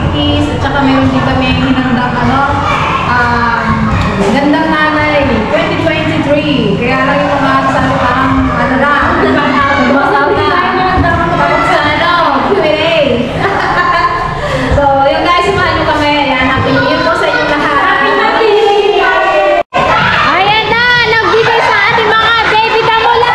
cookies, at saka meron din kami hinandang gandang nanay 2023. Kaya lang yung mga sabi parang ano lang. Masabi tayo tapos sa Q&A. So, yung guys, samahan nyo kami. Ayan, happy new year po sa inyong lahat. Ayan na, nagbigay sa ating mga baby damula.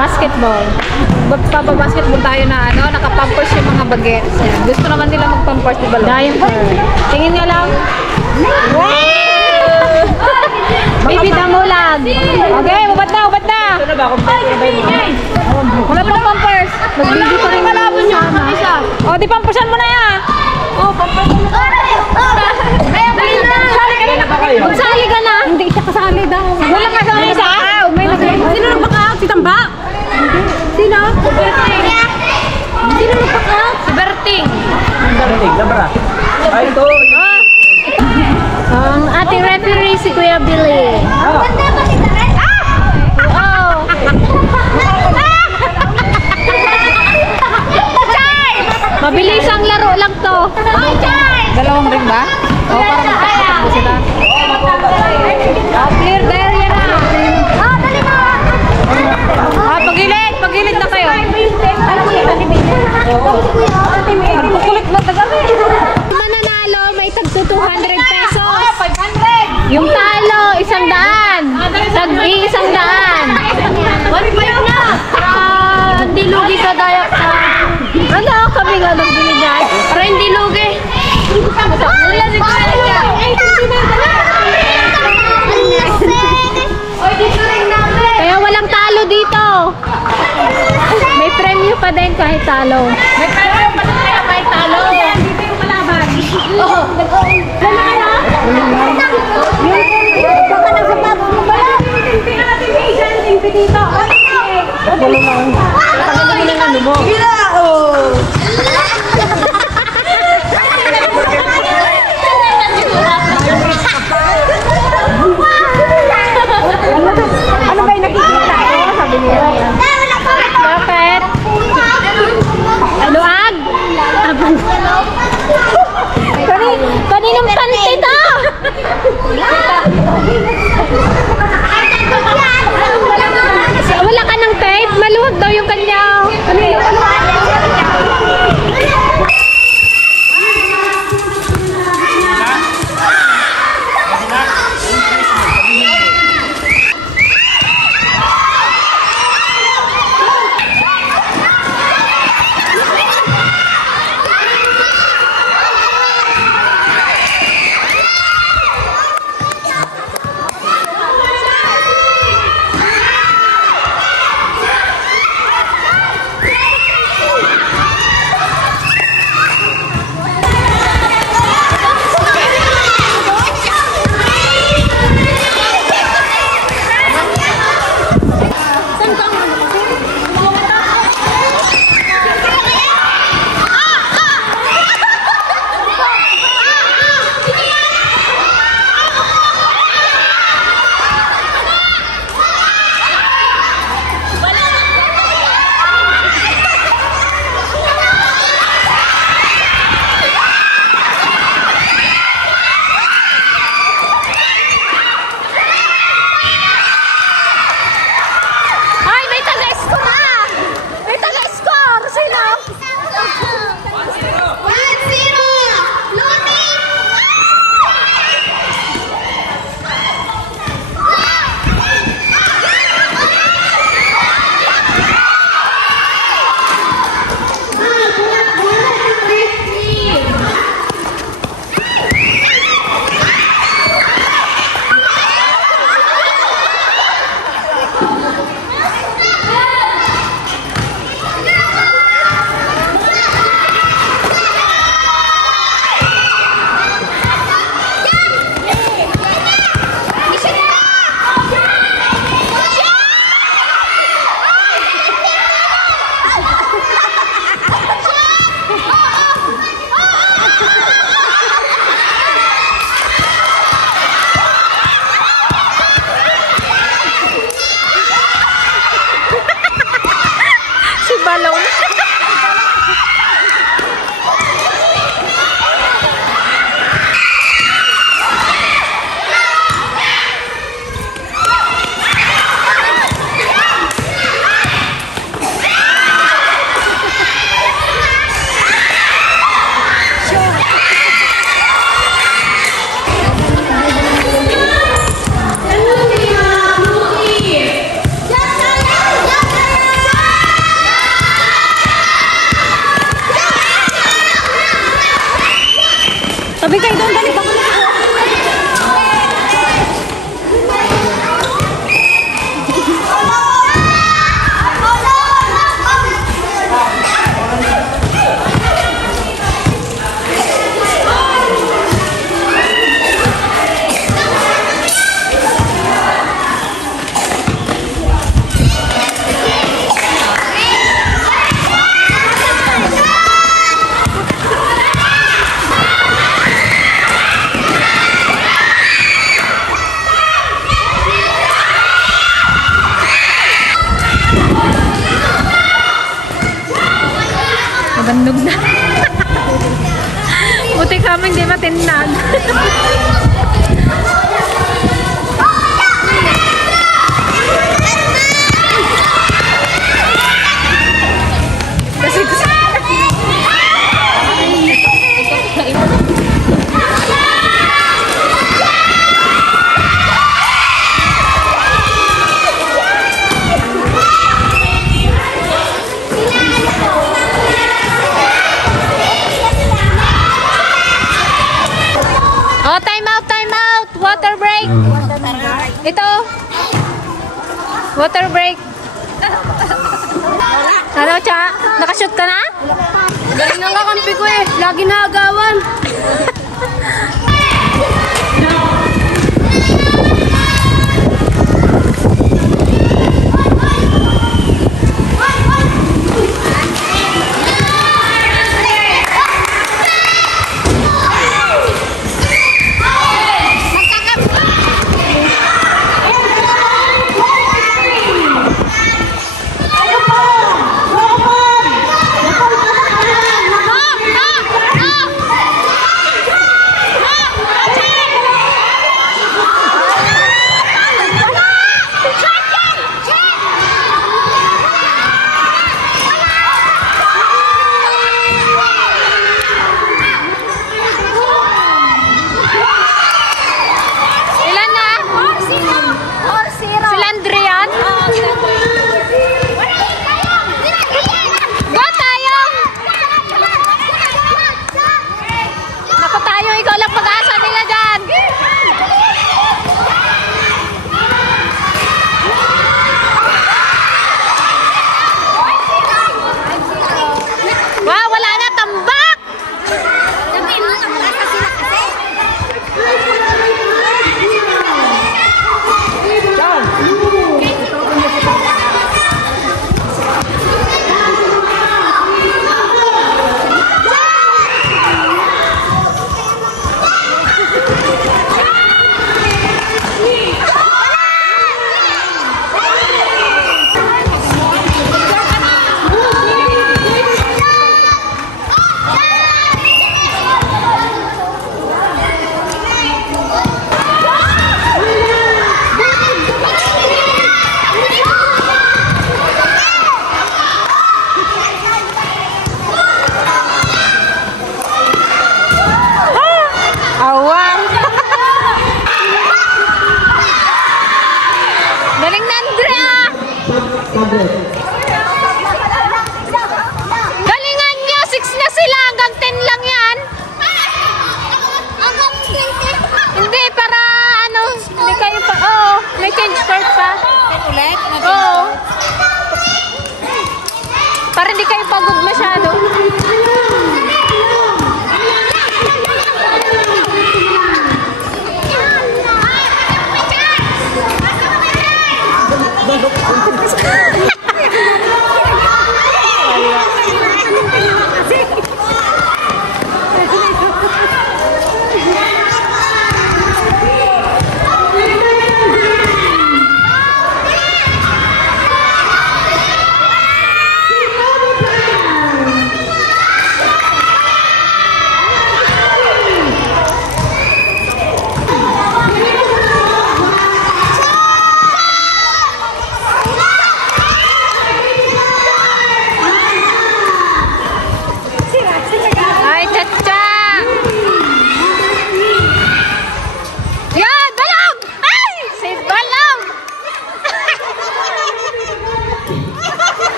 Basketball. Magpapabasketball tayo na nakapampers yung mga bagets. Gusto naman nila magpampers, diba? Diaper. Tingin nga lang. Baby damulag. Okay, ubat na. Wala pang pampers. Mag-baby pa rin malabon nyo. O, di pampersan mo na yan. O, pampersan mo na. Magsali ka na. Hindi siya kasali daw. Wala kasali isa? Sino nagpaka-out? Si Tamba? Sino? Si Berting. Sino nagpaka-out? Si Berting. Berting, labra. Ay, ito. Ang ating referee si Kuya Billy. Ganda ba si Taren? Oo. Mabilis ang laro lang to. Dalawang ring ba? O, para magpapatakbo sila. Clear the area na. Dali na! Pagilid na kayo. Kukulit na tagami. Mananalo, may tagto 200 pesos. 500. Yung talo, 100. Tag-100. 1.5 na. Hindi lugi ka dayak na. Ano, kami nga nagbili niya. Para hindi lugi. Wala si Kuya niya. Kaya walang talo dito. May premyo pa din kahit talo. May premyo pa din kahit talo. Dito yung malaban. Oo. Wala na. Baka nang sapatos mo ba? Timpi natin may isang timpi dito. Wala lang. Tagalagin ng ano mo. Ano ba yung nakikita ko? Sabi niya. Bakit? Aluag? Kaninong tante to? Wala ka ng tape? Maluwag daw yung kanya. Nabandog na. Buti kami hindi matinag. Kasi oh, time out, time out. Water break. Ito. Water break. Ano, Cha? Nakashoot ka na? Galing ang kakampi ko eh. Lagi naagawan. Galingan nyo, 6 na sila, hanggang 10 lang yan. Hindi, para ano, hindi kayo pa, oh, may change court pa. Ulit? Oo. Para hindi kayo pagod masyado.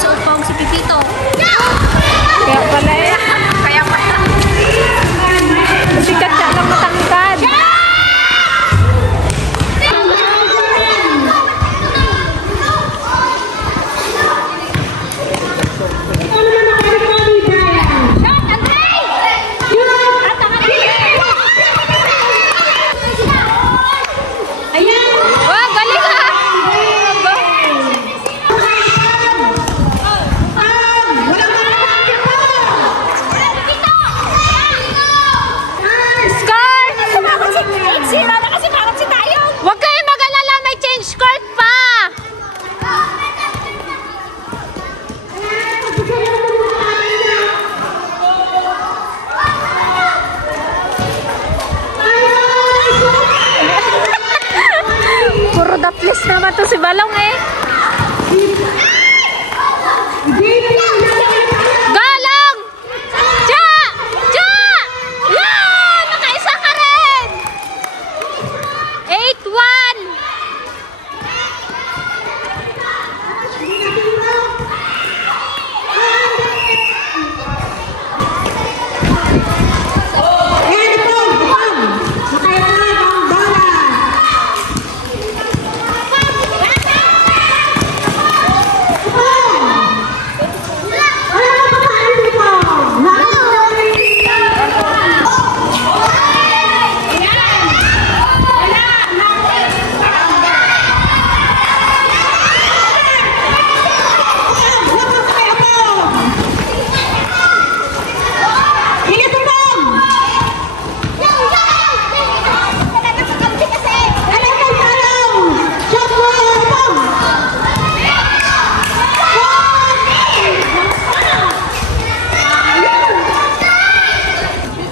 Si Upong, si Pipito. Kaya pala eh. Kaya pala. Si Chacha lang matangkad. Bilis naman to si Balong eh. Galong! Cha! Cha! Yan! Nakaisa ka rin! 8-1!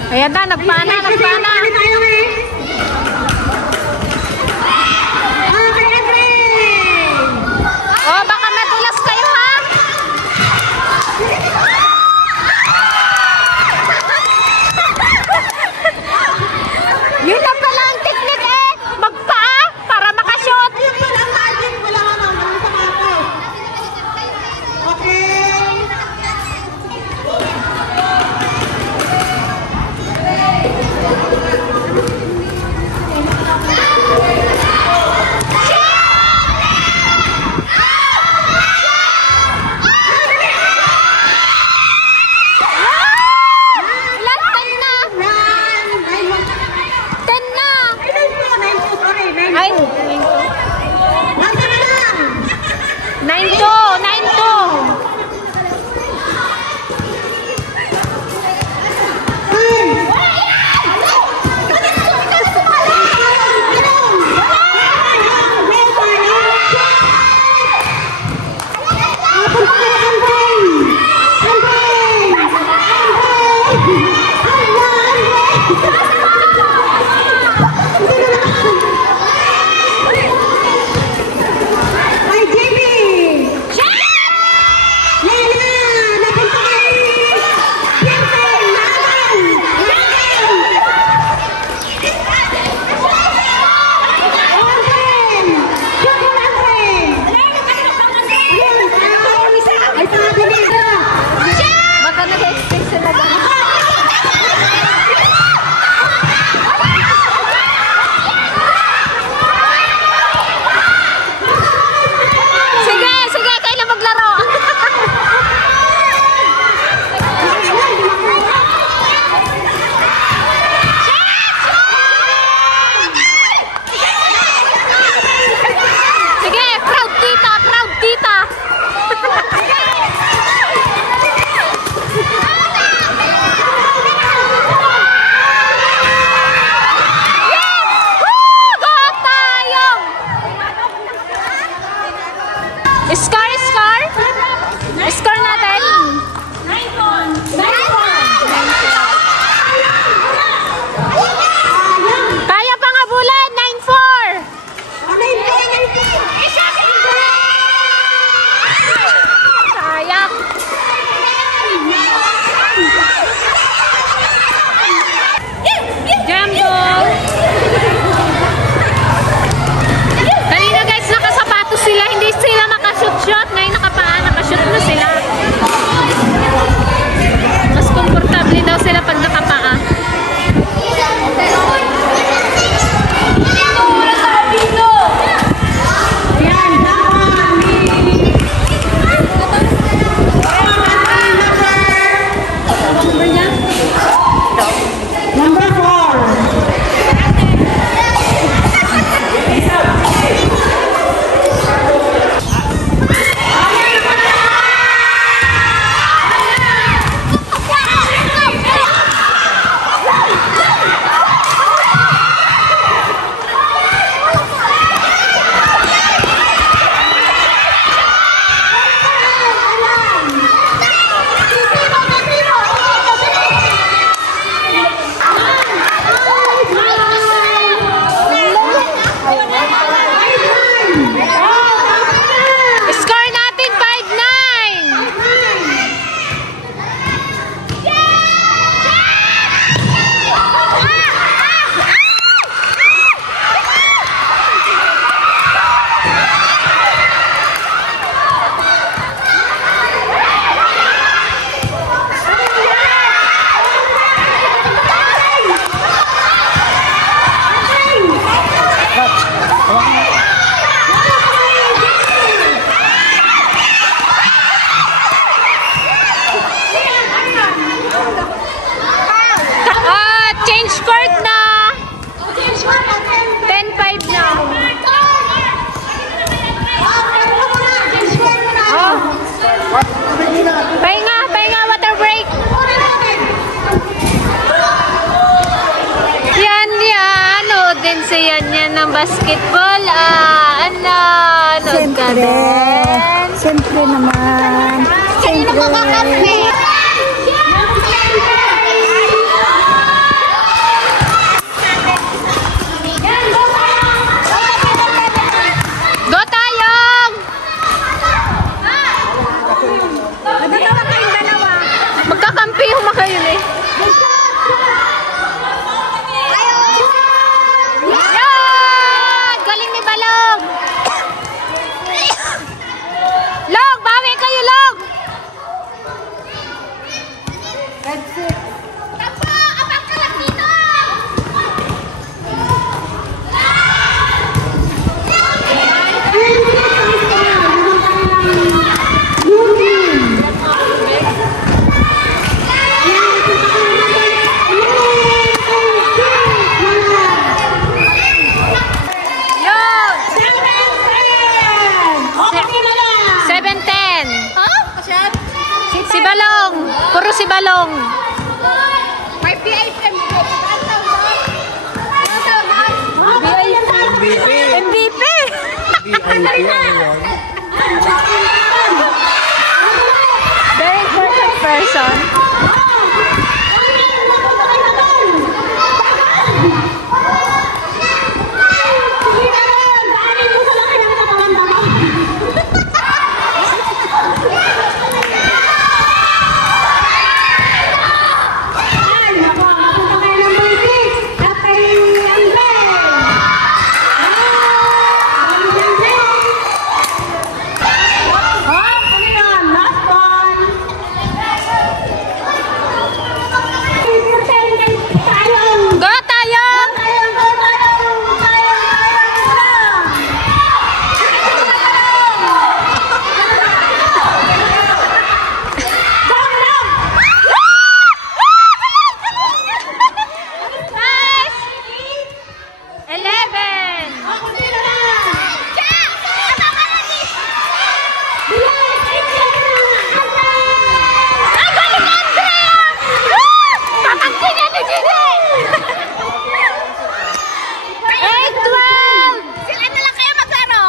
Ayan na, nagpana. Oh, baka madulas kayo ha? Yun lang pala ang technique eh. Magpaa para makashoot. Ay, 9-2. yan yan ng basketball. Ano? Nood ka din? Siyempre naman. Kanina makakape. Go tayong! Magkakampi huma kayo eh. Yan! Galing ni Balong! Log! Bawi kayo, Log! Yun! 7-10. Si Balong. Puro si Balong. MVP. Very important person. Go tayong! Nice! 11! Ay, galing Andrea! Tatangkin niya ni Gigi! 8-12! Sila na lang kayo maglaro.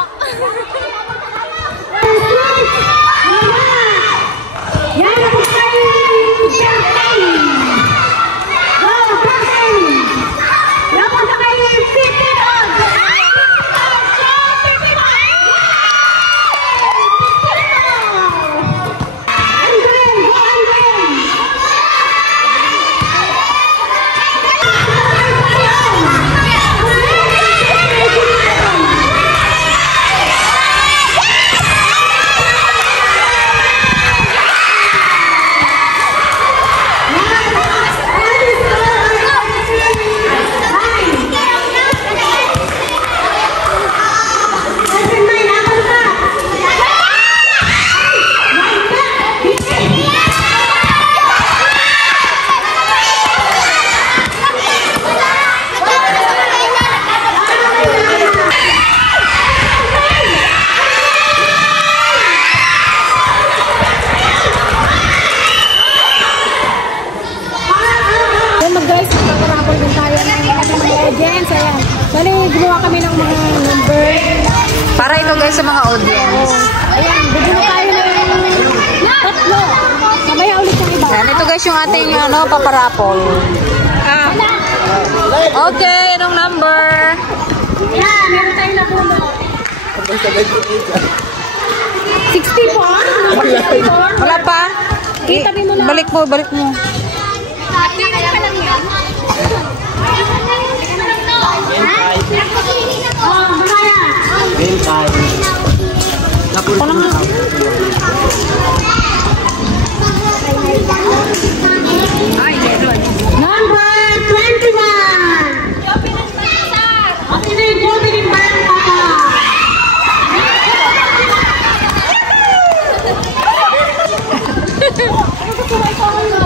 Guys, magkakarapol din tayo ng ating mga audience. Ayan. Bali, gumawa kami ng mga number. Para ito guys sa mga audience. Ayan, bigyan tayo ng tatlo. Mamaya ulit yung iba. Yan, ito guys yung ating paparapol. Okay, anong number? Ayan, meron tayong napuno. 64? Wala pa? Itabi mo lang. Balik mo, balik mo. Number 21.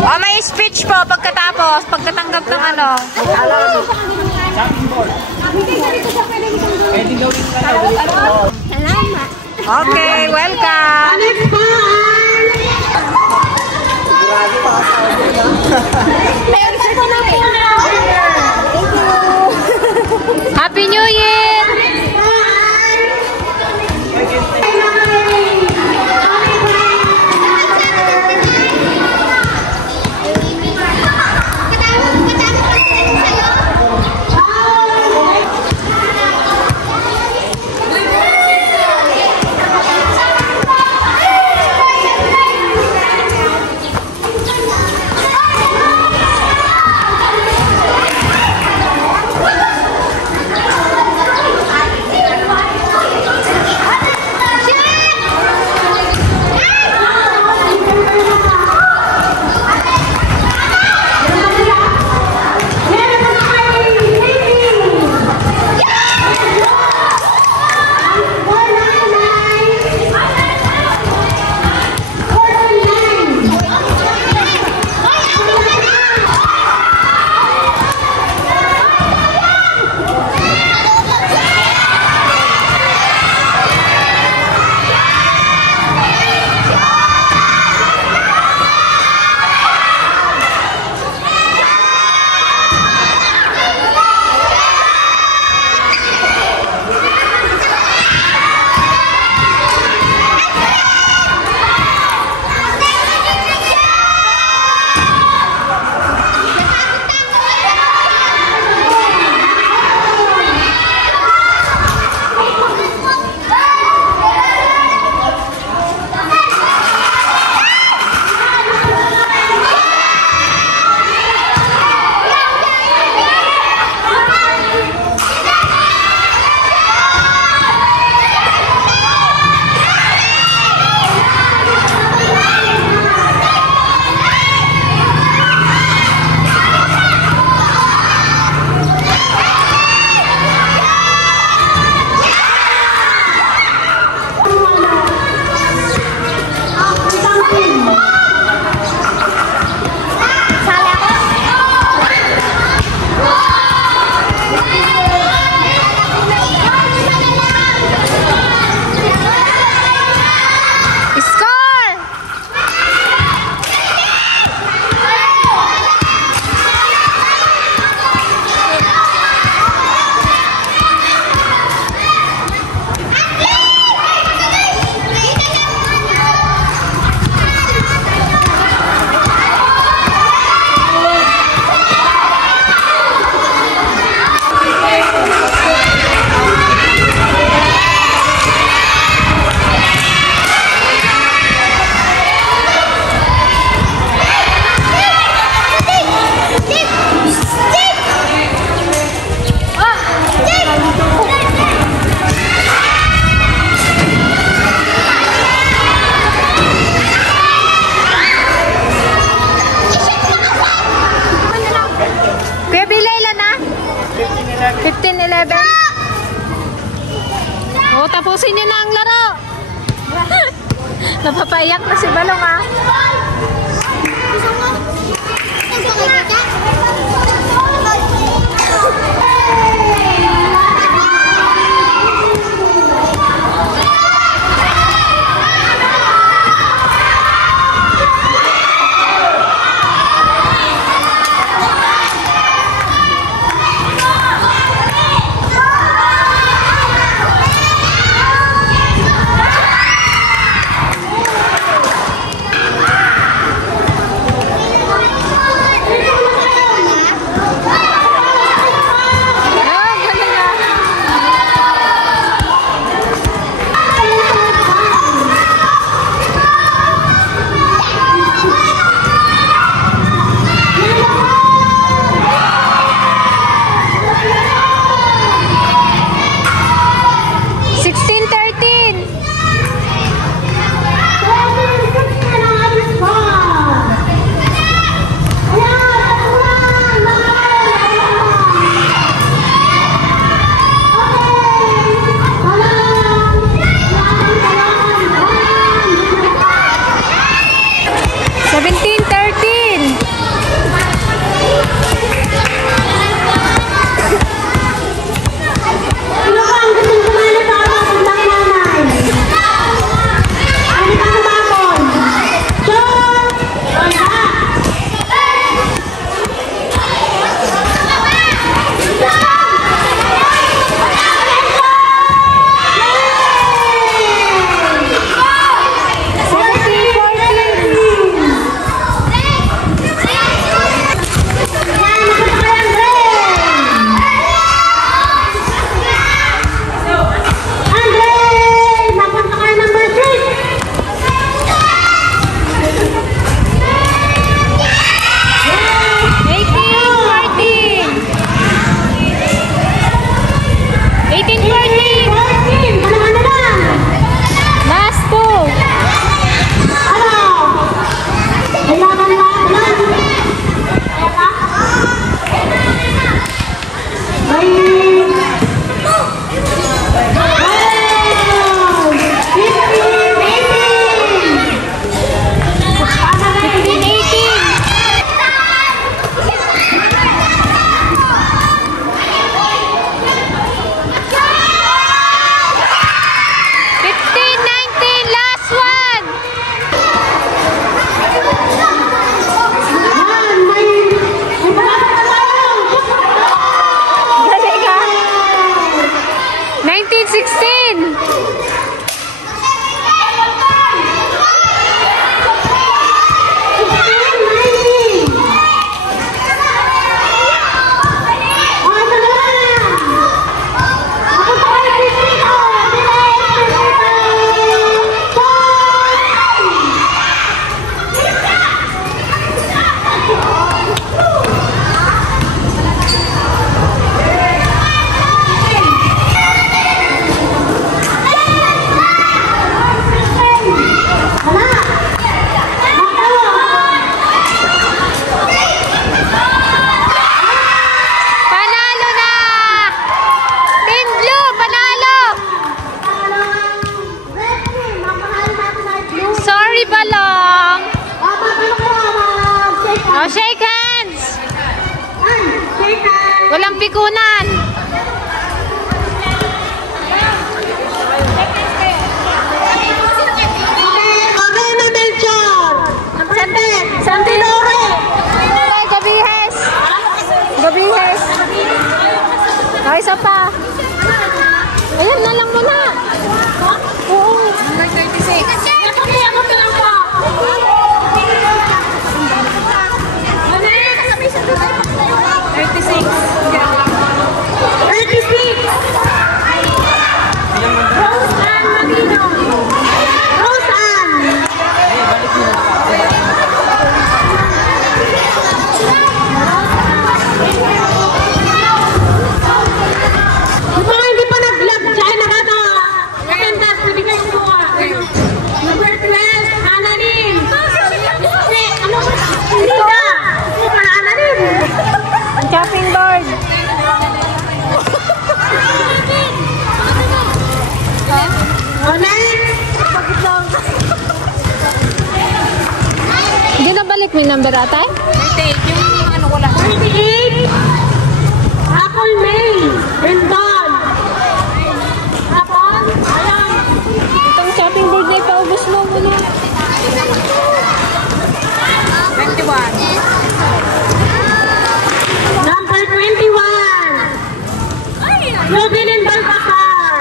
Oh, may speech po pagkatapos, pagkatanggap ng ano. Salamat. Okay, welcome. Happy Happy New Year! O, tapusin niyo na ang laro. Napapaiyak na si Balong, ah. Alvin! Oh, shake hands! Walang pikunan! Santi Lore! Gabihes! Gabihes! Oh, isa pa! Ayan na lang muna! Oo! Number 36! Chopping board. Hindi na balik mo yung number atay? 38, yung ano ko lang. 38! Apple May! Bendon! Apple? Ayan! Itong chopping board na ipaubos mo muna. 21. Number 21! Rubilin Balbasar!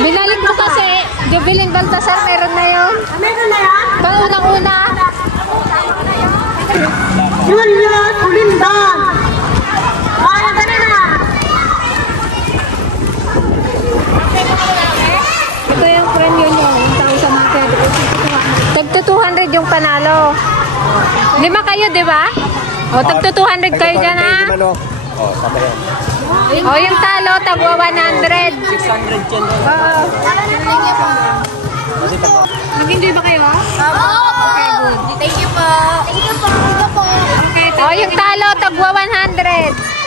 Binalik mo kasi. Jubilin Baltasar, meron na yun. Meron na yan? Pang unang-una. Julius Lindon! Kaya ka na! Ito yung premyo nyo. Yung tao sa market. Tagto 200 yung panalo. 5 kayo, di ba? O, tagto 200 kayo dyan, ha? Oh, sabay yan. O, yung talo, tagwa 100. 600 yan. Oo. Nag-enjoy ba kayo? Okay, good. Thank you po. Thank you po. O, yung talo, tagwa 100.